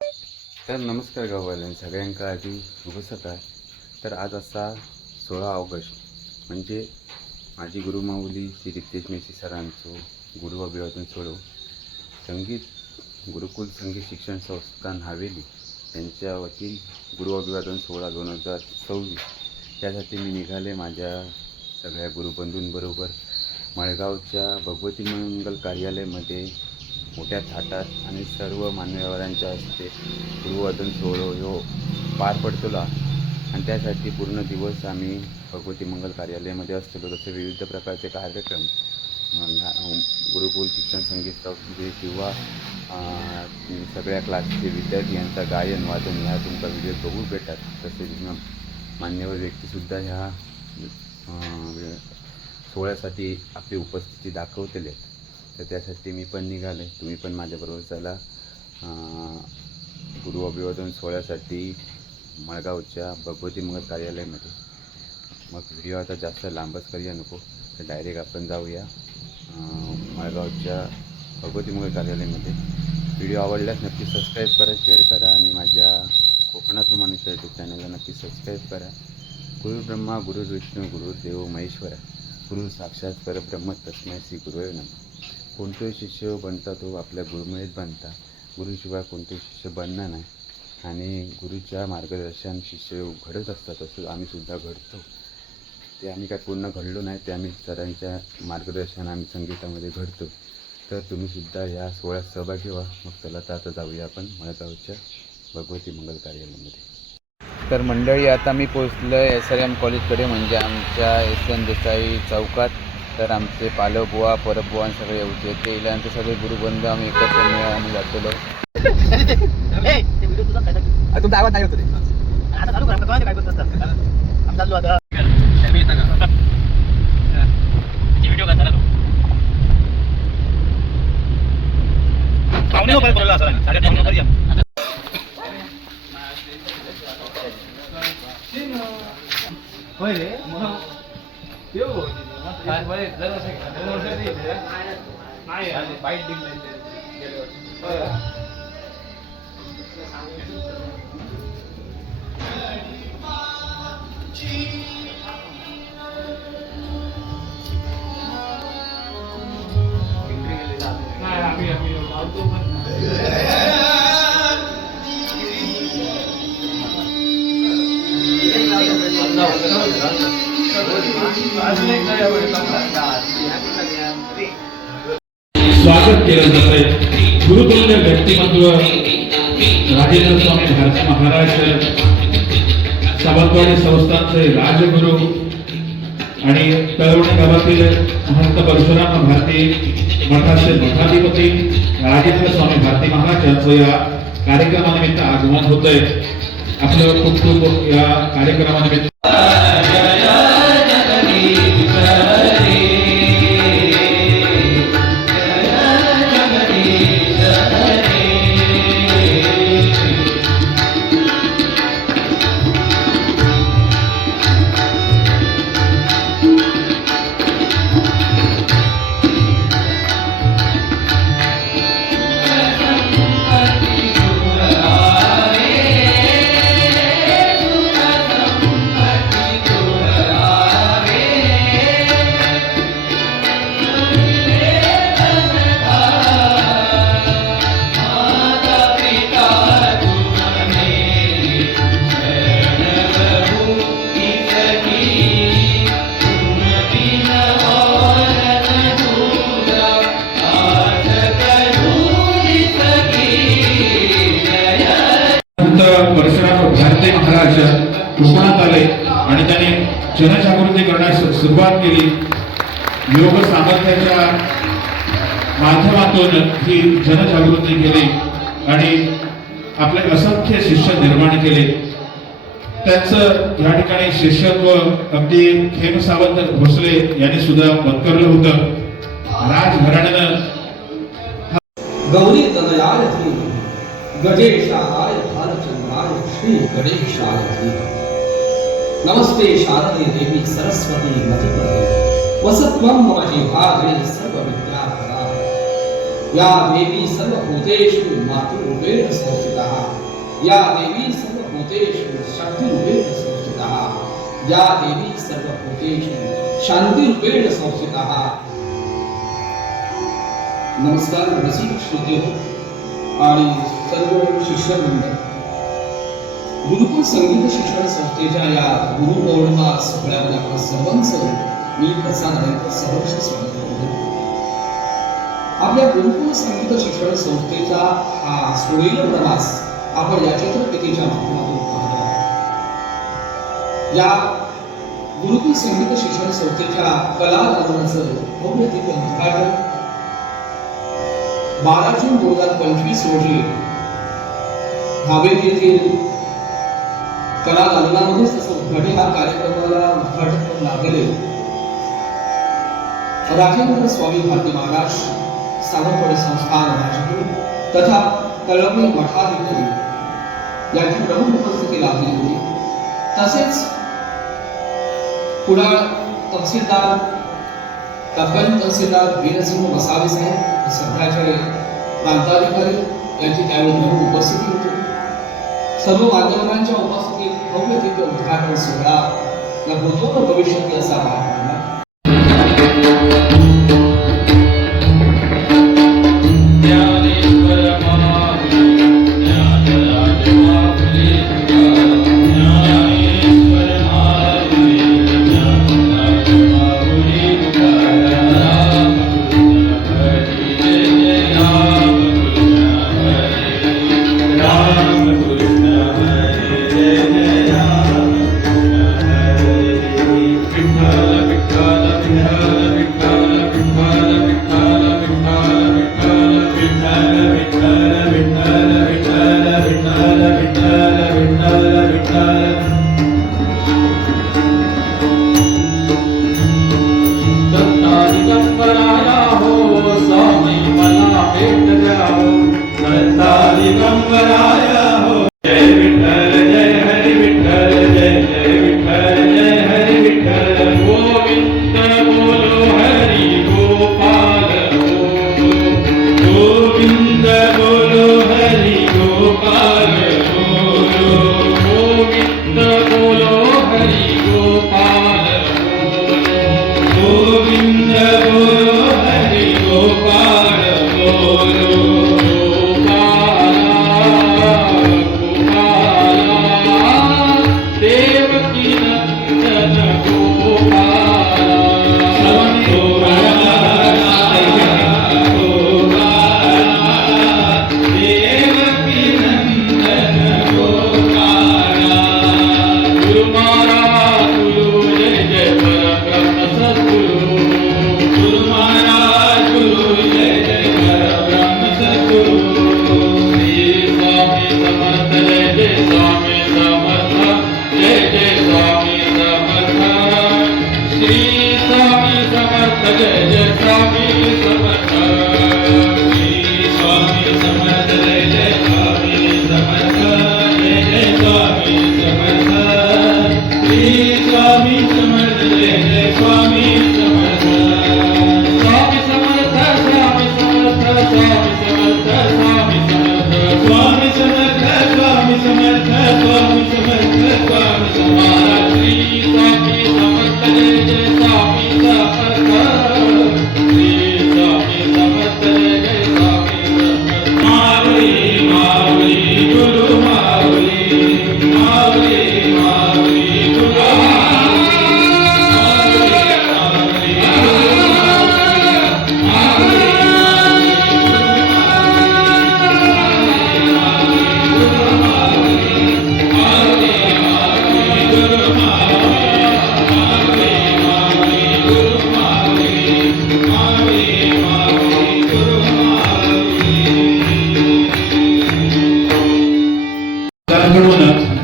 तर नमस्कार गाववाल्यां सगळ्यांका आधी शुभ सकाळ. तर आज असा 16 ऑगस्ट म्हणजे माझी गुरुमाऊली श्री रितेश मेशी सरांचो गुरु अभिवादन सोहळो संगीत गुरुकुल संगीत शिक्षण संस्थान हवेली यांच्या वतीन गुरु अभिवादन सोहळा 2026 त्यासाठी मी निघाले माझ्या सगळ्या गुरुबंधूंबरोबर मळगावच्या भगवती मंगल कार्यालयामध्ये मोठ्या थाटात आणि सर्व मान्यवरांच्या हस्ते गुरुवादन सोहळा ह्यो पार पडतलो आणि त्यासाठी पूर्ण दिवस आम्ही भगवती मंगल कार्यालयामध्ये असतो. तसे विविध प्रकारचे कार्यक्रम गुरुकुल शिक्षण संगीत संस्थेचे किंवा सगळ्या क्लासचे विद्यार्थी यांचा गायन वादन ह्या तुमचा व्हिडिओ बघू भेटतात. तसेच मान्यवर व्यक्तीसुद्धा ह्या सोहळ्यासाठी आपली उपस्थिती दाखवलेली आहेत. तर त्यासाठी मी पण निघाले, तुम्ही पण माझ्याबरोबर चला गुरु अभिवादन सोहळ्यासाठी मळगावच्या भगवती मंगल कार्यालयामध्ये. मग व्हिडिओ आता जास्त लांबच करूया नको, तर डायरेक्ट आपण जाऊया मळगावच्या भगवती मंगल कार्यालयामध्ये. व्हिडिओ आवडल्यास नक्की सबस्क्राईब करा, शेअर करा आणि माझ्या कोकणातलं माणूस यूट्यूब चॅनलला नक्की सबस्क्राईब करा. गुरु ब्रह्मा गुरु विष्णू गुरुदेव महेश्वरा गुरु साक्षात परब्रह्म तस्मै श्री गुरुवे नमः. कोणतोही शिष्य बनता तो आपल्या गुरुमुळेच बनता. गुरुशिवाय कोणतंही शिष्य बनणार नाही आणि गुरुच्या मार्गदर्शन शिष्य घडत असतात. तसं आम्हीसुद्धा घडतो. ते आम्ही काय पूर्ण घडलो नाही, ते आम्ही सरांच्या मार्गदर्शन आम्ही संगीतामध्ये घडतो. तर तुम्हीसुद्धा ह्या सोहळ्यात सहभागी व्हा. मग चला तर आता जाऊया आपण मळगावच्या भगवती मंगल कार्यालयामध्ये. तर मंडळी आता मी पोचलो आहे SRM कॉलेजकडे, म्हणजे आमच्या SN देसाई चौकात. तर आमचे पालकबुवा परबुवा सगळे येऊचे ते इल्यानंतर सगळे गुरुबंधू आम्ही एकत्र मिळून जातलो. तुमचा आवाज नाही होतो आता चालू करा काय करत असतात आम्ही चाललो आता व्हिडिओ काय झाला पाहुणे नो बोलला असं साडे पाहुणे पर्यंत होय रे मग त्यो काय बरे जर दोन वर्ष नाही आणि बाईट डिंग गेले स्वागत केलं जाते. गुरुतुल्य व्यक्तिमत्व राजेंद्र स्वामी भारती महाराज सावंतवाडी संस्थानचे राजगुरू आणि तळवणे गावातील महंत परशुराम भारती मठाचे मठाधिपती राजेंद्र स्वामी भारती महाराज यांचं या कार्यक्रमानिमित्त आगमन होतंय. आपलं खूप खूप या कार्यक्रमानिमित्त परशुराम भारती महाराज कोकणात आले आणि त्यांनी जनजागृती करण्यास सुरुवात केली. योग सामर्थ्याच्या माध्यमातून ही जनजागृती केली आणि आपले असंख्य शिष्य निर्माण केले. त्यांचं या ठिकाणी शिष्यत्व अगदी खेम सावंत भोसले यांनी सुद्धा पत्करलं होतं. राजघराण्यानं गौरी तनयाय गजेशाय भालचंद्राय श्री गणेशाय नमस्ते शारदे देवी सरस्वती मधुपते वसत्वं मम जिह्वाग्रे सर्वविद्याधरा या देवी सर्वभूतेषु मातृरूपेण संस्थिता या देवी सर्वभूतेषु शक्तिरूपेण संस्थिता या देवी सर्वभूतेषु शांतिरूपेण संस्थिता। नमस्कार रसिक श्रोते आणि सर्व शिष्यवृंद, गुरुकुल संगीत शिक्षण संस्थेच्या या गुरुपौर्णिमा सोहळ्यामध्ये आपल्या सर्वांचं मी प्रसाद नाईक सहर्ष स्वागत करतो। आपल्या गुरुकुल संगीत शिक्षण संस्थेचा हा सोहळा प्रवास आपण या चित्रफितीच्या माध्यमातून पाहतो आहोत। या गुरुकुल संगीत शिक्षण संस्थेच्या कला दालनाचं भव्य दिव्य उद्घाटन 12 जून 2025 रोजी भावेली येथील कला दालनामध्येच त्याचं उद्घाटन हा कार्यक्रमाला उद्घाटन लागले राजेंद्र स्वामी भारती महाराज सावंतवाडी संस्थान राजगुरू तथा तळवणी मठाधिकारी यांची प्रमुख उपस्थिती लाभली होती। तसेच कुडाळ तहसीलदार तत्कालीन तहसीलदार वीरसिंह वसावे साहेब सध्याचे प्रांताधिकारी यांची त्यावेळी प्रमुख उपस्थिती होती। सर्व मान्यवरांच्या उपस्थितीत भव्य दिव्य उद्घाटन सोहळा या भूतपूर्व भविष्यातील असा पार पडला।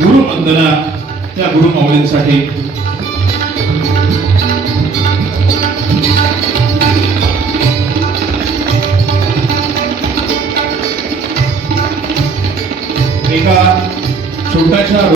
गुरुवंदना त्या गुरुमाऊलींसाठी एका छोट्याशा